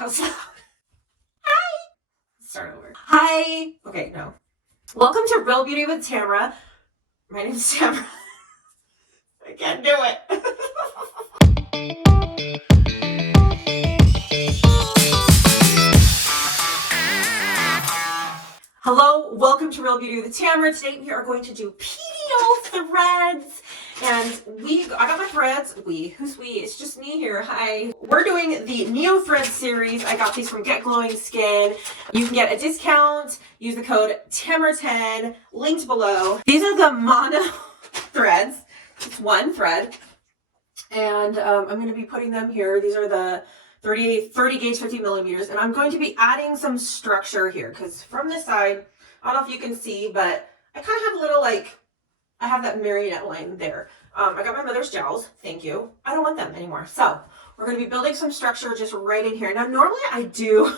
How's that? Hi! Start over. Hi! Okay, no. Welcome to Real Beauty with Tamara. My name's Tamara. I can't do it. Hello, welcome to Real Beauty with Tamara. Today we are going to do PDO Threads. And I got my threads. Who's we? It's just me here. Hi. We're doing the Neo Thread series. I got these from Get Glowing Skin. You can get a discount. Use the code TAMARA10, linked below. These are the mono threads. It's one thread. And I'm going to be putting them here. These are the 30 gauge 50 millimeters. And I'm going to be adding some structure here because from this side, I don't know if you can see, but I kind of have a little I have that marionette line there. I got my mother's jowels. Thank you. I don't want them anymore. So we're going to be building some structure just right in here. Now, normally I do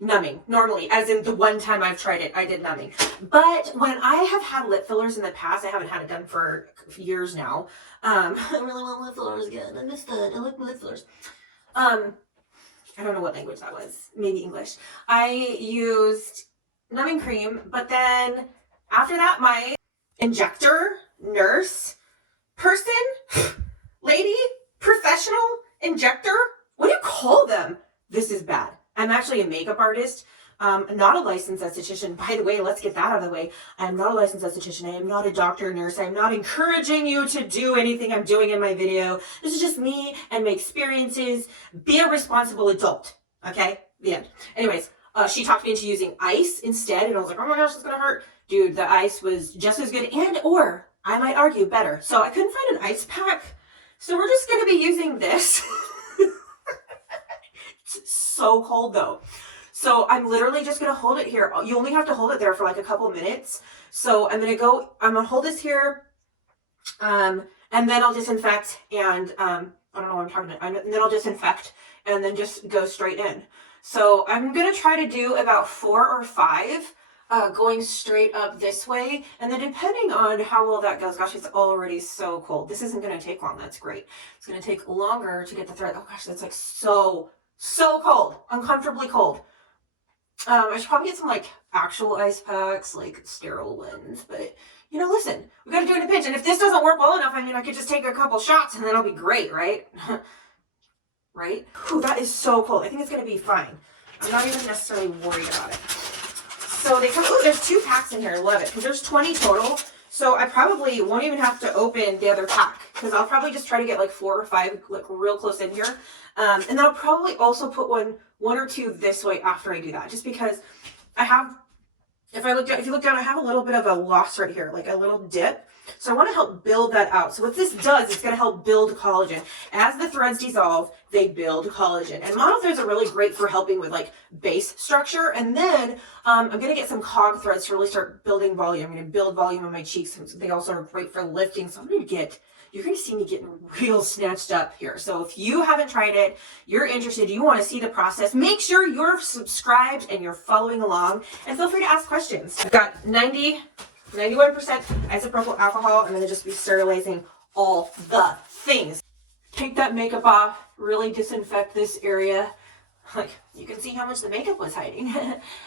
numbing. Normally, as in the one time I've tried it, I did numbing. But when I have had lip fillers in the past, I haven't had it done for years now. I really want lip fillers again. I missed that. I like lip fillers. I don't know what language that was. Maybe English. I used numbing cream, but then after that, my injector, nurse, person, lady, professional, injector, what do you call them? This is bad. I'm actually a makeup artist, not a licensed esthetician. By the way, let's get that out of the way. I'm not a licensed esthetician. I am not a doctor or nurse. I'm not encouraging you to do anything I'm doing in my video. This is just me and my experiences. Be a responsible adult. Okay? The end. Anyways, she talked me into using ice instead, and I was like, oh my gosh, it's gonna hurt. Dude, the ice was just as good and or I might argue better. So I couldn't find an ice pack. So we're just going to be using this. It's so cold though. So I'm literally just going to hold it here. You only have to hold it there for like a couple minutes. So I'm going to hold this here. And then I'll disinfect and, I don't know what I'm talking about. And then I'll disinfect and then just go straight in. So I'm going to try to do about 4 or 5. Going straight up this way, and then depending on how well that goes, gosh, it's already so cold. This isn't going to take long. That's great. It's going to take longer to get the thread. Oh gosh, that's like so cold, uncomfortably cold. I should probably get some like actual ice packs, like sterile ones, but you know, listen, we got to do it in a pinch. And if this doesn't work well enough, I mean, I could just take a couple shots and then I'll be great, right? Right? Whew, that is so cold. I think it's going to be fine. I'm not even necessarily worried about it. So they come, oh, there's 2 packs in here. I love it because there's 20 total. So I probably won't even have to open the other pack because I'll probably just try to get like 4 or 5 like real close in here. And then I'll probably also put one or two this way after I do that, just because I have, if you look down, I have a little bit of a loss right here, like a little dip. So I want to help build that out. So what this does, it's going to help build collagen. As the threads dissolve, they build collagen. And mono threads are really great for helping with like base structure. And then I'm going to get some cog threads to really start building volume. I'm going to build volume on my cheeks. They also are great for lifting. So you're going to see me getting real snatched up here. So if you haven't tried it, you're interested, you want to see the process, make sure you're subscribed and you're following along. And feel free to ask questions. I've got 91% isopropyl alcohol. I'm going to just be sterilizing all the things. Take that makeup off, really disinfect this area. Like, you can see how much the makeup was hiding.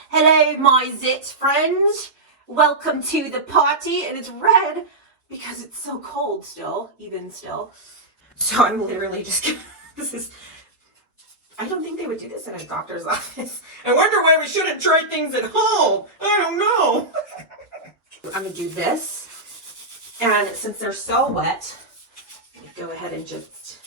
Hello, my zit friends. Welcome to the party. And it's red because it's so cold still, even still. So I'm literally just, I don't think they would do this in a doctor's office. I wonder why we shouldn't try things at home. I don't know. I'm going to do this, and since they're so wet, go ahead and just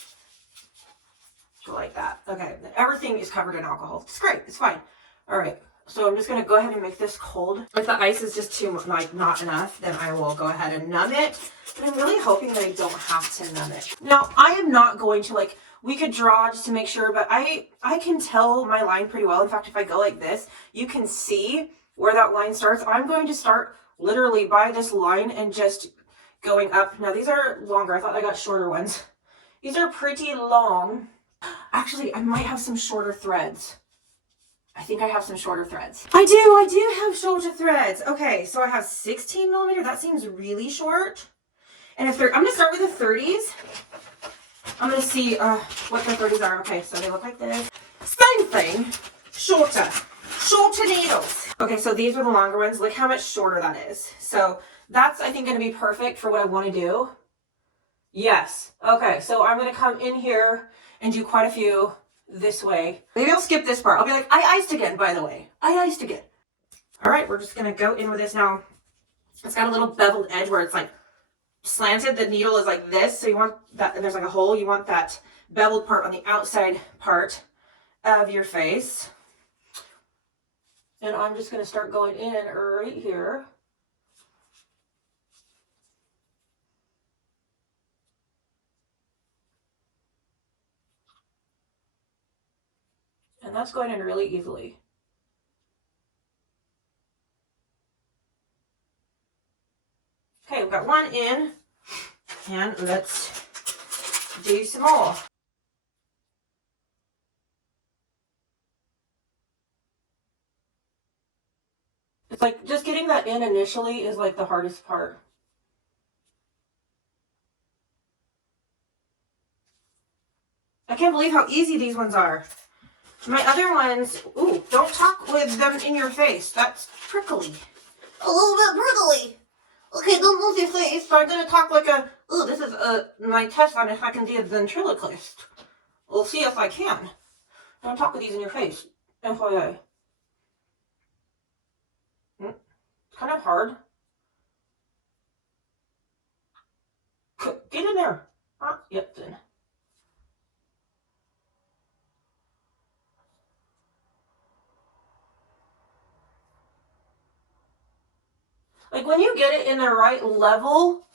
go like that. Okay, everything is covered in alcohol. It's great. It's fine. All right, so I'm just going to go ahead and make this cold. If the ice is just too much, like not enough, then I will go ahead and numb it. But I'm really hoping that I don't have to numb it. Now, I am not going to we could draw just to make sure, but I can tell my line pretty well. In fact, if I go like this, you can see where that line starts. I'm going to start literally by this line and just going up. Now these are longer. I thought I got shorter ones. These are pretty long. Actually, I might have some shorter threads. I think I have some shorter threads. I do have shorter threads. Okay, so I have 16 millimeter. That seems really short. And I'm going to start with the 30s. I'm going to see what the 30s are. Okay, so they look like this. Same thing, shorter needles. Okay, so these are the longer ones. Look how much shorter that is. So that's, I think, going to be perfect for what I want to do. Yes. Okay, so I'm going to come in here and do quite a few this way. Maybe I'll skip this part. I'll be like, I iced again, by the way. I iced again. All right, we're just going to go in with this now. It's got a little beveled edge where it's like slanted. The needle is like this. So you want that, and there's like a hole. You want that beveled part on the outside part of your face. And I'm just going to start going in right here. And that's going in really easily. Okay, we've got one in. And let's do some more. It's like just getting that in initially is like the hardest part. I can't believe how easy these ones are. My other ones, ooh, don't talk with them in your face. That's prickly. A little bit prickly. Okay, don't move your face. So I'm going to talk like a, ooh, this is my test on if I can be a ventriloquist. We'll see if I can. Don't talk with these in your face. FYI. It's kind of hard. Get in there. Yep, then. Like when you get it in the right level,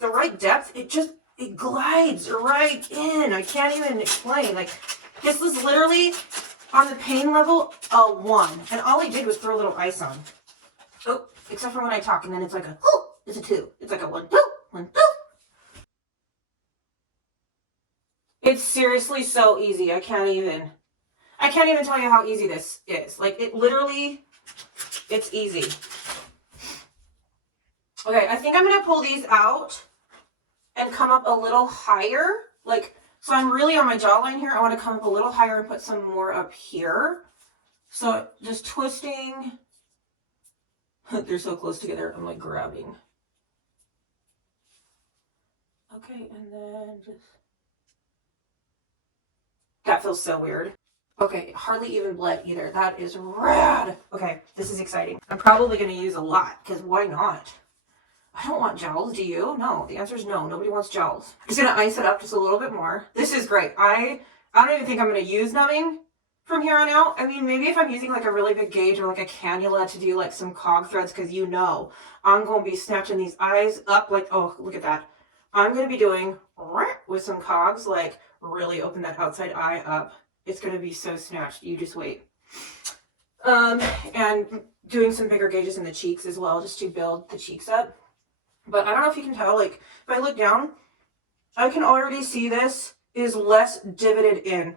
the right depth, it glides right in. I can't even explain. Like this was literally on the pain level, a 1. And all I did was throw a little ice on. Oh, except for when I talk, and then it's like a, oh, it's a 2. It's like a 1, 2, 1, 2. It's seriously so easy. I can't even tell you how easy this is. Like it literally, it's easy. Okay, I think I'm going to pull these out and come up a little higher. Like, so I'm really on my jawline here. I want to come up a little higher and put some more up here. So just twisting. They're so close together. I'm like grabbing. Okay, and then just... That feels so weird. Okay, hardly even bled either. That is rad. Okay, this is exciting. I'm probably going to use a lot because why not? I don't want jowls, do you? No, the answer is no. Nobody wants jowls. I'm just going to ice it up just a little bit more. This is great. I don't even think I'm going to use numbing from here on out. I mean, maybe if I'm using like a really big gauge or like a cannula to do like some cog threads, because you know, I'm going to be snatching these eyes up like, oh, look at that. I'm going to be doing with some cogs, like really open that outside eye up. It's going to be so snatched. You just wait. And doing some bigger gauges in the cheeks as well, just to build the cheeks up. But I don't know if you can tell, like, if I look down, I can already see this is less divoted in.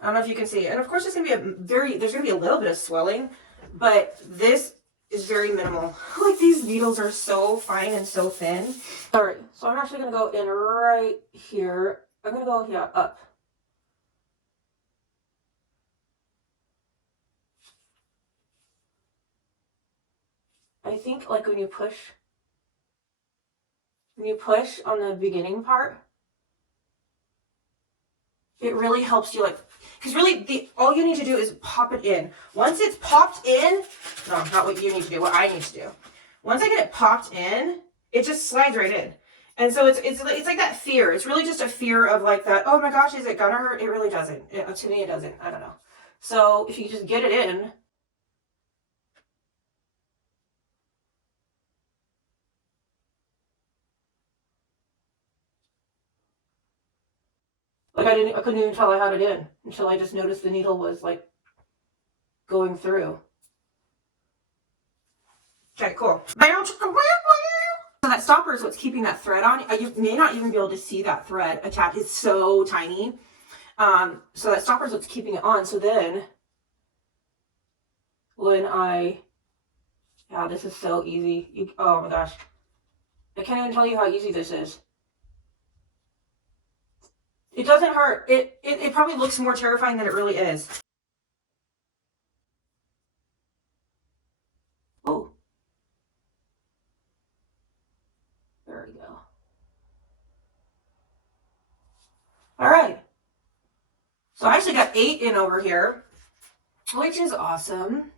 I don't know if you can see. And of course, there's going to be a little bit of swelling, but this is very minimal. Like, these needles are so fine and so thin. All right, so I'm actually going to go in right here. I'm going to go, yeah, up. I think, like, when you push on the beginning part, it really helps you, like, because really all you need to do is pop it in. Once it's popped in, no, not what you need to do, what I need to do. Once I get it popped in, it just slides right in. And so it's like that fear. It's really just a fear of like that, oh my gosh, is it gonna hurt? It really doesn't. To me, it doesn't. I don't know. So if you just get it in, like I couldn't even tell I had it in until I just noticed the needle was like going through. Okay, cool. So that stopper is what's keeping that thread on. You may not even be able to see that thread attached. It's so tiny. So that stopper is what's keeping it on. So then when yeah, this is so easy. Oh my gosh. I can't even tell you how easy this is. It doesn't hurt. It probably looks more terrifying than it really is. So I actually got 8 in over here, which is awesome.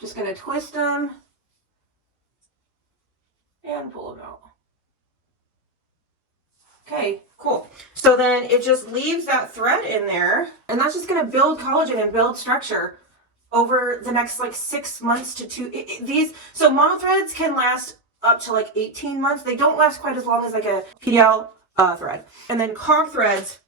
Just gonna twist them and pull them out. Okay, cool. So then it just leaves that thread in there, and that's just gonna build collagen and build structure over the next like 6 months to 2. So mono threads can last up to like 18 months. They don't last quite as long as like a PDL thread. And then cog threads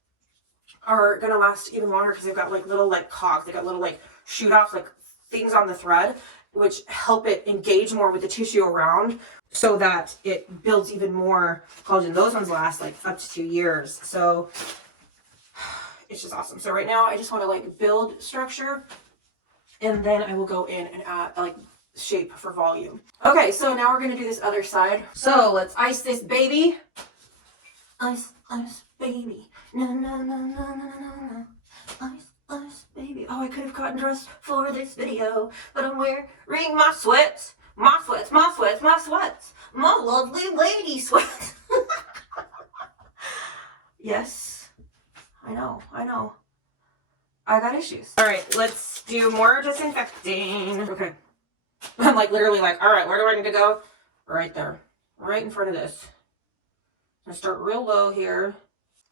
are gonna last even longer because they've got like little like cogs. They got little like shoot offs, like things on the thread, which help it engage more with the tissue around so that it builds even more collagen. Those ones last like up to 2 years. So it's just awesome. So right now I just want to like build structure, and then I will go in and add like shape for volume. Okay, so now we're gonna do this other side. So let's ice this baby. Ice, ice, baby. No, no, no, no, no, no, no. Ice, ice, baby. Oh, I could have gotten dressed for this video, but I'm wearing my sweats. My sweats, my sweats, my sweats. My lovely lady sweats. Yes, I know, I know. I got issues. All right, let's do more disinfecting. Okay. I'm like literally like, all right, where do I need to go? Right there, right in front of this. I'm gonna start real low here.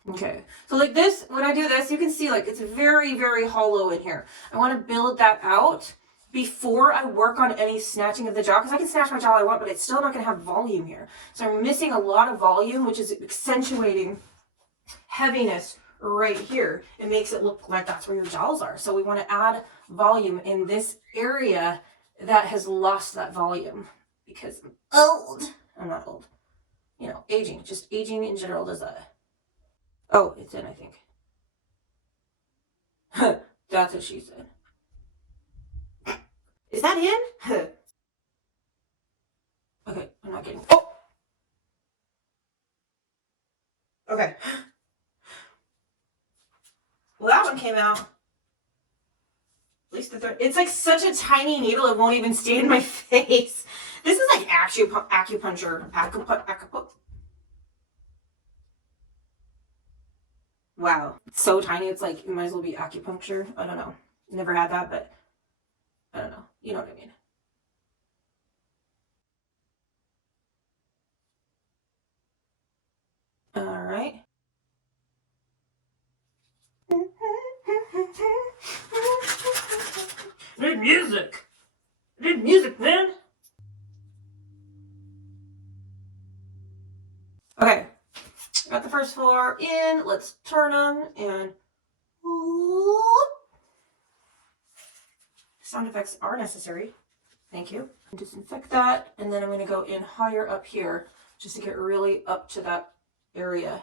Okay, so like this, when I do this, you can see like it's very, very hollow in here. I want to build that out before I work on any snatching of the jaw, because I can snatch my jaw all I want, but it's still not going to have volume here. So I'm missing a lot of volume, which is accentuating heaviness right here. It makes it look like that's where your jowls are. So we want to add volume in this area that has lost that volume because I'm old. I'm not old. You know, aging. Just aging in general does that. Oh, it's in, I think. That's what she said. Is that in? Okay, I'm not getting... Oh! Okay. Well, that one came out. At least the third. It's like such a tiny needle, it won't even stay in my face. This is like acupuncture. Wow. It's so tiny, it's like, it might as well be acupuncture. I don't know. Never had that, but I don't know. You know what I mean. All right. I need music. I need music, man. Okay. Got the first 4 in. Let's turn them and sound effects are necessary. Thank you. Disinfect that, and then I'm going to go in higher up here just to get really up to that area.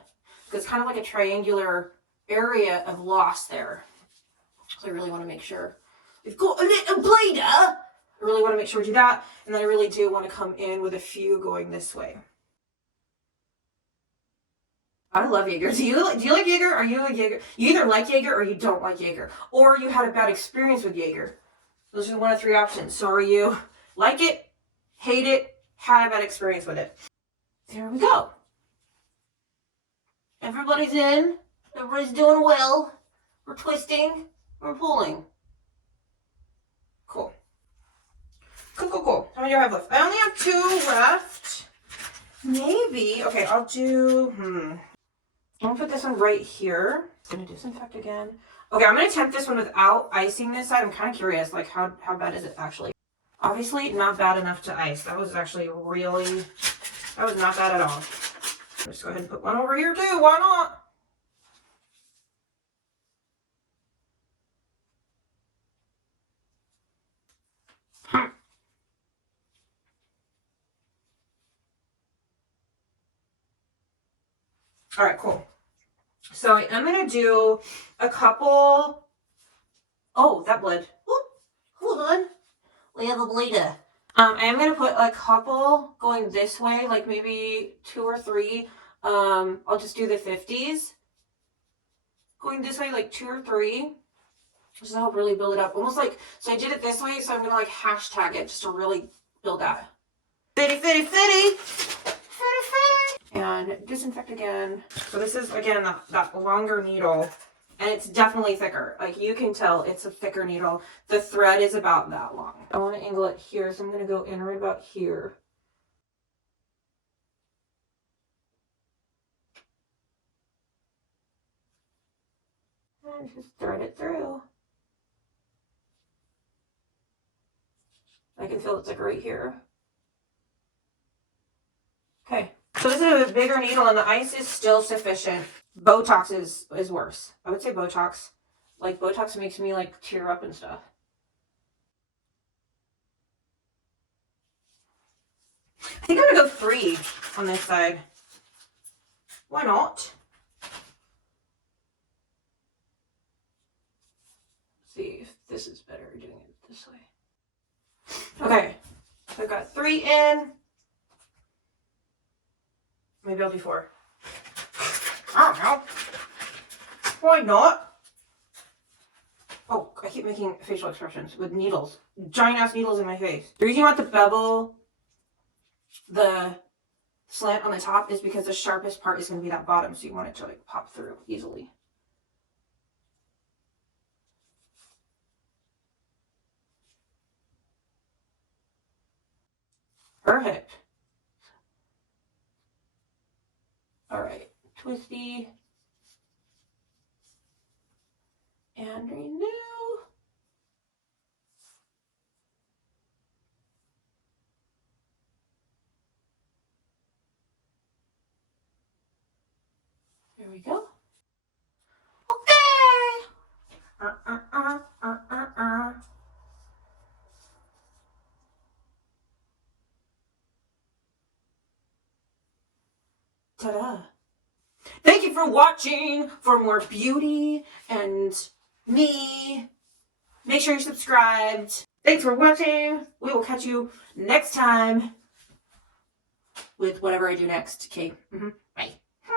It's kind of like a triangular area of loss there. So I really want to make sure we've got a little bleeder. I really want to make sure we do that, and then I really do want to come in with a few going this way. I love Jaeger. Do you like Jaeger? Are you a Jaeger? You either like Jaeger or you don't like Jaeger, or you had a bad experience with Jaeger. Those are one of 3 options. So are you like it, hate it, had a bad experience with it? There we go. Everybody's in. Everybody's doing well. We're twisting. We're pulling. Cool. Cool, cool, cool. How many do I have left? I only have 2 left. Maybe. Okay, I'll do... I'm going to put this one right here. I'm going to disinfect again. Okay, I'm going to attempt this one without icing this side. I'm kind of curious, like, how bad is it actually? Obviously, not bad enough to ice. That was actually really... That was not bad at all. Just go ahead and put one over here too. Why not? All right, cool. So I am going to do a couple... Oh, that bled. Ooh, hold on. We have a bleeder. I am going to put a couple going this way, like maybe 2 or 3. I'll just do the 50s. Going this way, like 2 or 3. Just to help really build it up. Almost like, so I did it this way, so I'm going to like hashtag it just to really build that. Fitty, fitty, fitty. Fitty, fitty. And disinfect again. So this is, again, that longer needle And it's definitely thicker. Like you can tell it's a thicker needle. The thread is about that long. I want to angle it here, so I'm going to go in right about here. And just thread it through. I can feel it's like right here. Okay. So this is a bigger needle and the ice is still sufficient. Botox is worse. I would say Botox. Like Botox makes me like tear up and stuff. I think I'm gonna go 3 on this side. Why not? Let's see if this is better doing it this way. Okay, so I've got 3 in. Maybe I'll do 4. I don't know. Why not? Oh, I keep making facial expressions with needles. Giant ass needles in my face. The reason you want the bevel, the slant on the top, is because the sharpest part is going to be that bottom, so you want it to like pop through easily. Perfect. All right, twisty and renew. There we go. Okay. Ta-da. Thank you for watching. For more beauty and me, make sure you're subscribed. Thanks for watching. We will catch you next time with whatever I do next. Okay.